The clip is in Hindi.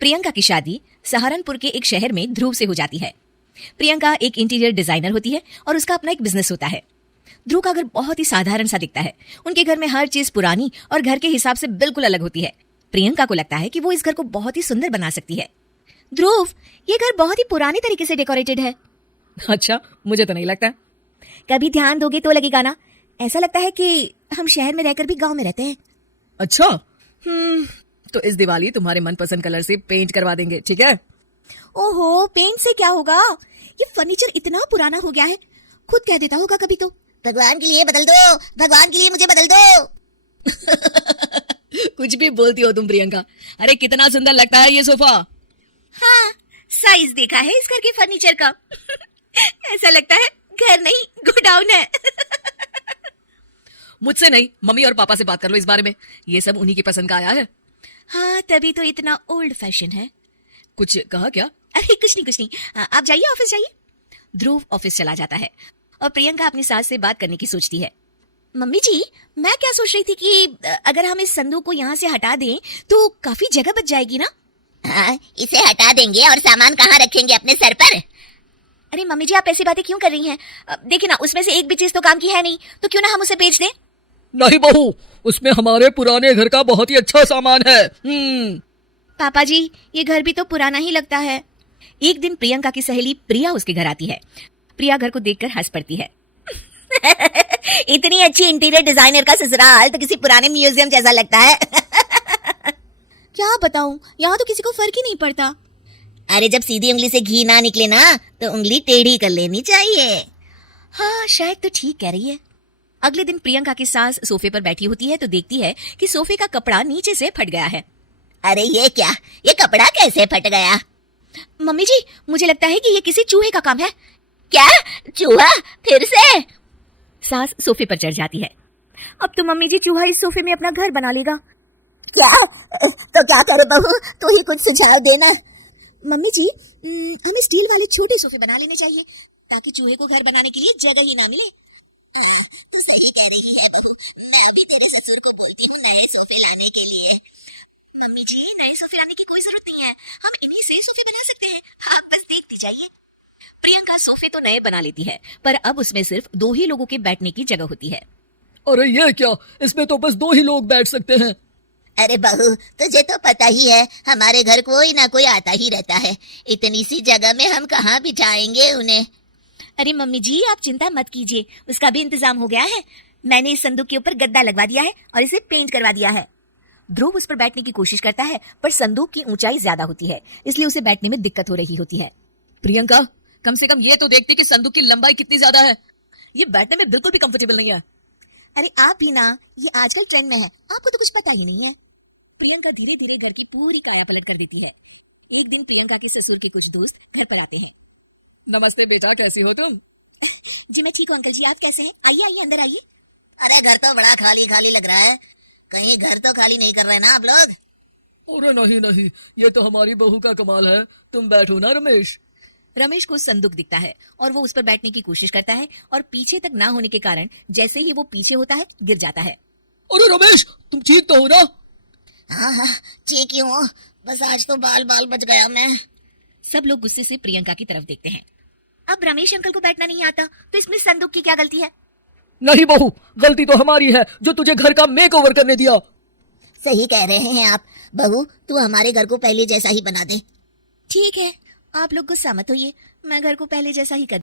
प्रियंका की शादी सहारनपुर के एक शहर में ध्रुव से हो जाती है। प्रियंका एक इंटीरियर डिजाइनर होती है और उसका अपना एक बिजनेस होता है। ध्रुव का घर बहुत ही साधारण सा दिखता है। उनके घर में हर चीज पुरानी और घर के हिसाब से बिल्कुल अलग होती है। प्रियंका को लगता है कि वो इस घर को बहुत ही सुंदर बना सकती है। ध्रुव, ये घर बहुत ही पुराने तरीके से डेकोरेटेड है। अच्छा, मुझे तो नहीं लगता। कभी ध्यान दोगे तो लगेगा ना। ऐसा लगता है कि हम शहर में रहकर भी गांव में रहते हैं। अच्छा, तो इस दिवाली तुम्हारे मनपसंद कलर से पेंट करवा देंगे, ठीक है? ओहो, पेंट से क्या होगा? ये फर्नीचर इतना पुराना हो गया है, खुद कह देता होगा कभी तो, भगवान के लिए बदल दो, भगवान के लिए मुझे बदल दो। कुछ भी बोलती हो तुम प्रियंका। अरे कितना सुंदर लगता है ये सोफा। हाँ, साइज देखा है इस घर के फर्नीचर का। ऐसा लगता है घर नहीं गोडाउन है। मुझसे नहीं, मम्मी और पापा से बात कर लो इस बारे में। ये सब उन्हीं की पसंद का आया है। हाँ, तभी तो इतना ओल्ड फैशन है। कुछ कहा क्या? अरे कुछ नहीं। आप जाइए, ऑफिस जाइए। ध्रुव ऑफिस चला जाता है और प्रियंका अपनी सास से बात करने की सोचती है। मम्मी जी, मैं क्या सोच रही थी कि अगर हम इस संदूक को यहाँ से हटा दें तो काफी जगह बच जाएगी ना। हाँ, इसे हटा देंगे और सामान कहाँ रखेंगे? अपने सर पर। अरे मम्मी जी, आप ऐसी बातें क्यों कर रही हैं? देखिए ना, उसमें से एक भी चीज तो काम की है नहीं, तो क्यों ना हम उसे बेच दें। नहीं बहू, उसमें हमारे पुराने घर का बहुत ही अच्छा सामान है। पापा जी, ये घर भी तो पुराना ही लगता है। एक दिन प्रियंका की सहेली प्रिया उसके घर आती है। प्रिया घर को देखकर हंस पड़ती है। इतनी अच्छी इंटीरियर डिजाइनर का ससुराल तो किसी पुराने म्यूजियम जैसा लगता है। क्या बताऊं, यहाँ तो किसी को फर्क ही नहीं पड़ता। अरे जब सीधी उंगली से घी ना निकले ना, तो उंगली टेढ़ी कर लेनी चाहिए। हाँ, शायद तो ठीक कह रही है। अगले दिन प्रियंका की सास सोफे पर बैठी होती है तो देखती है कि सोफे का कपड़ा नीचे से फट गया है। अरे ये क्या, ये कपड़ा कैसे फट गया? मम्मी जी, मुझे लगता है कि ये किसी चूहे का काम है। क्या? चूहा? फिर से? सास सोफे पर चढ़ जाती है। अब तो मम्मी जी चूहा इस सोफे में अपना घर बना लेगा। क्या? तो क्या करे बहू, तू ही कुछ सुझाव देना। मम्मी जी, हमें स्टील वाले छोटे सोफे बना लेने चाहिए ताकि चूहे को घर बनाने के लिए जगह ही ना मिले। तू सही कह रही है बहू, मैं अभी तेरे ससुर को बोलती हूँ नए सोफे लाने के लिए। मम्मी जी, नए सोफे लाने की कोई जरूरत नहीं है, हम इन्हीं से सोफे बना सकते हैं। आप बस देखती जाइए। प्रियंका सोफे तो नए बना लेती है, पर अब उसमें सिर्फ 2 ही लोगों के बैठने की जगह होती है। अरे ये क्या, इसमें तो बस 2 ही लोग बैठ सकते हैं। अरे बहू, तुझे तो पता ही है हमारे घर कोई ना कोई आता ही रहता है। इतनी सी जगह में हम कहाँ बिठाएंगे उन्हें? अरे मम्मी जी, आप चिंता मत कीजिए, उसका भी इंतजाम हो गया है। मैंने इस संदूक के ऊपर गद्दा लगवा दिया है और इसे पेंट करवा दिया है। ध्रुव उस पर बैठने की कोशिश करता है, पर संदूक की ऊंचाई ज्यादा होती है, इसलिए उसे बैठने में दिक्कत हो रही होती है। प्रियंका, कम से कम ये तो देखती कि संदूक की लंबाई कितनी ज्यादा है। ये बैठने में बिल्कुल भी कंफर्टेबल नहीं है। अरे आप भी ना, ये आजकल ट्रेंड में है, आपको तो कुछ पता ही नहीं है। प्रियंका धीरे धीरे घर की पूरी काया पलट कर देती है। एक दिन प्रियंका के ससुर के कुछ दोस्त घर पर आते हैं। नमस्ते बेटा, कैसी हो तुम? जी मैं ठीक हूँ अंकल जी, आप कैसे हैं? आइए अंदर आइए। अरे घर तो बड़ा खाली खाली लग रहा है, कहीं घर तो खाली नहीं कर रहे ना आप लोग? अरे नहीं, ये तो हमारी बहू का कमाल है। तुम बैठो ना रमेश। रमेश को संदूक दिखता है और वो उस पर बैठने की कोशिश करता है और पीछे तक ना होने के कारण जैसे ही वो पीछे होता है गिर जाता है। अरे रमेश, तुम ठीक तो हो ना? हाँ, ठीक ही हूँ, बस आज तो बाल बच गया मैं। सब लोग गुस्से से प्रियंका की तरफ देखते हैं। अब रमेश अंकल को बैठना नहीं आता तो इसमें संदूक की क्या गलती है? नहीं बहू, गलती तो हमारी है जो तुझे घर का मेकओवर करने दिया। सही कह रहे हैं आप। बहू, तू हमारे घर को पहले जैसा ही बना दे। ठीक है, आप लोग गुस्सा मत होइए, मैं घर को पहले जैसा ही कर